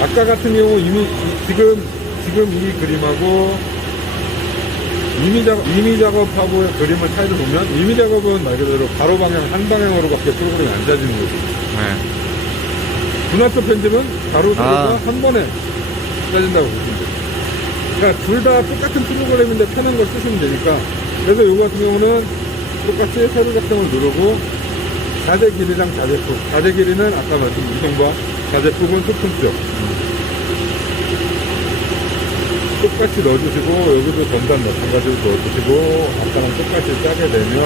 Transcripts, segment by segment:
아까 같은 경우 이미 이- 지금 지금 이 그림하고 이미 작업 이미 작업하고의 그림을 차이를 보면 이미 작업은 말 그대로 가로 방향 한 방향으로밖에 프로그램이 안 짜지는 거죠. 네. 분할도 편집은 가로 세로가 아. 한 번에 짜진다고 보시면 돼요. 그러니까 둘 다 똑같은 프로그램인데 편한 걸 쓰시면 되니까 그래서 이거 같은 경우는 똑같이 세로 작성을 누르고 자재 길이랑 자재 폭 자재 길이는 아까 말씀 이동과 자재폭은 소품 쪽 똑같이 넣어주시고 여기도 전단 마찬가지로 넣어주시고 아까랑 똑같이 짜게 되면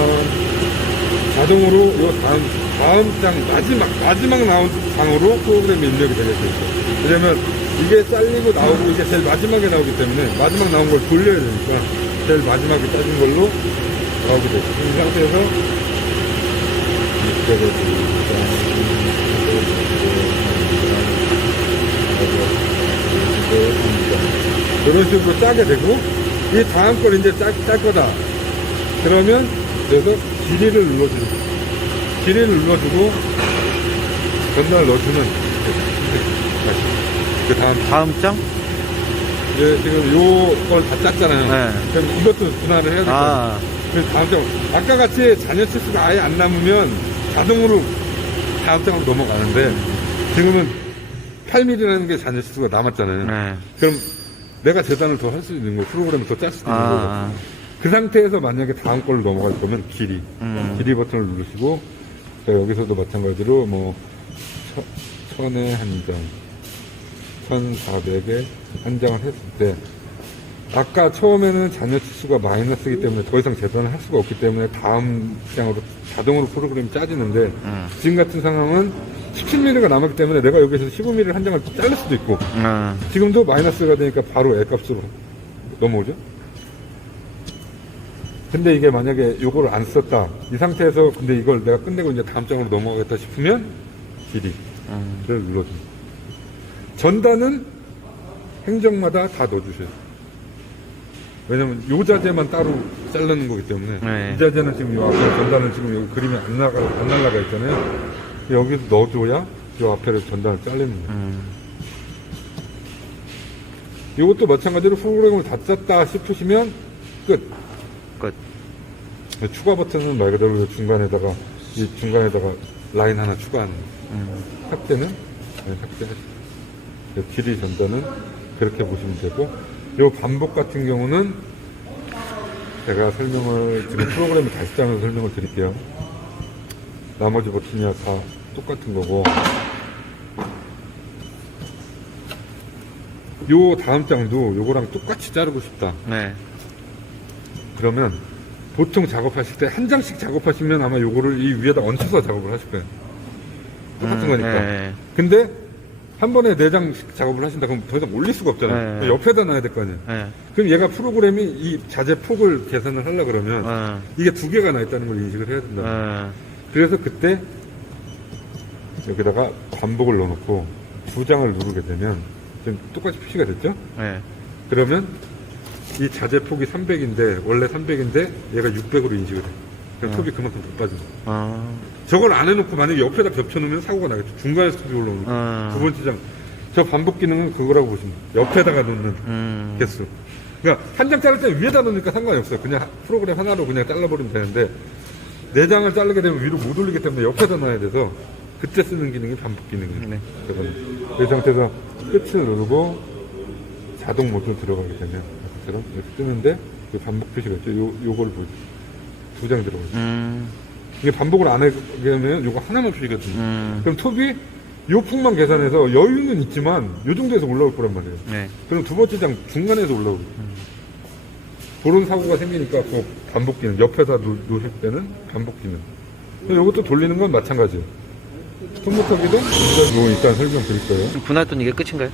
자동으로 요 다음 다음 장 마지막 마지막 나온 장으로 프로그램이 입력이 되게 돼 있어요. 왜냐면 이게 잘리고 나오고 이게 제일 마지막에 나오기 때문에 마지막 나온 걸 돌려야 되니까 제일 마지막에 짜진 걸로 나오게 되죠. 이 상태에서 이렇게 되고 이런 식으로 짜게 되고 이 다음 걸 이제 짤, 짤 거다. 그러면 그래서 길이를 눌러주고 길이를 눌러주고 전단을 넣어주면 다시 그 다음 다음 장? 이제 지금 요걸 다 짰잖아요. 네. 그럼 이것도 분할을 해야 될 거예요. 아, 그래서 다음 장 아까 같이 잔여 치수가 아예 안 남으면 자동으로 다음 장으로 넘어가는데 지금은 8mm라는 게 잔여 치수가 남았잖아요. 네. 그럼 내가 재단을 더 할 수 있는 거, 프로그램을 더 짤 수도 있는 거고. 아, 그 상태에서 만약에 다음 걸로 넘어갈 거면 길이. 음. 길이 버튼을 누르시고, 자, 여기서도 마찬가지로 뭐, 천, 천에 한 장, 천사백에 한 장을 했을 때, 아까 처음에는 잔여 치수가 마이너스이기 때문에 더 이상 재단을 할 수가 없기 때문에 다음 장으로 자동으로 프로그램이 짜지는데, 음. 지금 같은 상황은 17mm가 남았기 때문에 내가 여기서 15mm 한 장을 자를 수도 있고, 아, 지금도 마이너스가 되니까 바로 L값으로 넘어오죠. 근데 이게 만약에 요거를 안 썼다. 이 상태에서 근데 이걸 내가 끝내고 이제 다음 장으로 넘어가겠다 싶으면 길이를 음, 눌러줍니다. 전단은 행정마다 다 넣어주셔요. 왜냐면 요 자재만 따로 자르는 거기 때문에 네. 이 자재는 지금 요 앞에 전단은 지금 여기 그림이 안 나가 안 날라가 있잖아요. 여기서 넣어줘야 요 앞에를 전단을 자르는 거예요. 음, 이것도 마찬가지로 프로그램을 다 짰다 싶으시면 끝. 끝. 추가 버튼은 말 그대로 중간에다가 이 중간에다가 라인 하나 추가하는. 음, 삭제는 네, 삭제하시고 요 길이 전단은 그렇게 보시면 되고 요 반복 같은 경우는 제가 설명을 지금 프로그램을 다시 짜면서 설명을 드릴게요. 나머지 버튼이야 다 똑같은 거고 요 다음 장도 요거랑 똑같이 자르고 싶다. 네. 그러면 보통 작업하실 때 한 장씩 작업하시면 아마 요거를 이 위에다 얹혀서 작업을 하실 거예요. 똑같은 음, 거니까. 네. 근데 한 번에 네 장씩 작업을 하신다 그러면 더 이상 올릴 수가 없잖아요. 네. 옆에다 놔야 될 거 아니에요. 네. 그럼 얘가 프로그램이 이 자재 폭을 계산을 하려 그러면 어, 이게 두 개가 나 있다는 걸 인식을 해야 된다. 어, 그래서 그때 여기다가 반복을 넣어놓고 두 장을 누르게 되면 지금 똑같이 표시가 됐죠? 네. 그러면 이 자재 폭이 300인데 원래 300인데 얘가 600으로 인식을 해. 그럼 어. 톱이 그만큼 더 빠져. 어, 저걸 안 해놓고 만약에 옆에다 겹쳐놓으면 사고가 나겠죠. 중간에서 톱이 올라오는 거. 어. 두 번째 장. 저 반복 기능은 그거라고 보시면 돼요. 옆에다가 놓는 음, 개수. 그러니까 한 장 자를 때 위에다 놓으니까 상관이 없어요. 그냥 프로그램 하나로 그냥 잘라버리면 되는데 네 장을 자르게 되면 위로 못 올리기 때문에 옆에다 놔야 돼서 그때 쓰는 기능이 반복 기능이에요. 네. 그거는. 이 상태에서 끝을 누르고 자동 모드로 들어가게 되면 이렇게 뜨는데 그 반복 표시가 있죠. 요, 요거를 보죠. 두장 들어가죠. 음, 이게 반복을 안 하게 되면 요거 하나만 표시거든요. 음, 그럼 톱이 요 폭만 계산해서 여유는 있지만 요 정도에서 올라올 거란 말이에요. 네. 그럼 두 번째 장 중간에서 올라오고 그런 사고가 생기니까 그 반복 기능 옆에다 놓, 놓으실 때는 반복 기능 이것도 돌리는 건 마찬가지예요 손목하기도 뭐 일단 설명 드릴 거예요 분할돈 이게 끝인가요?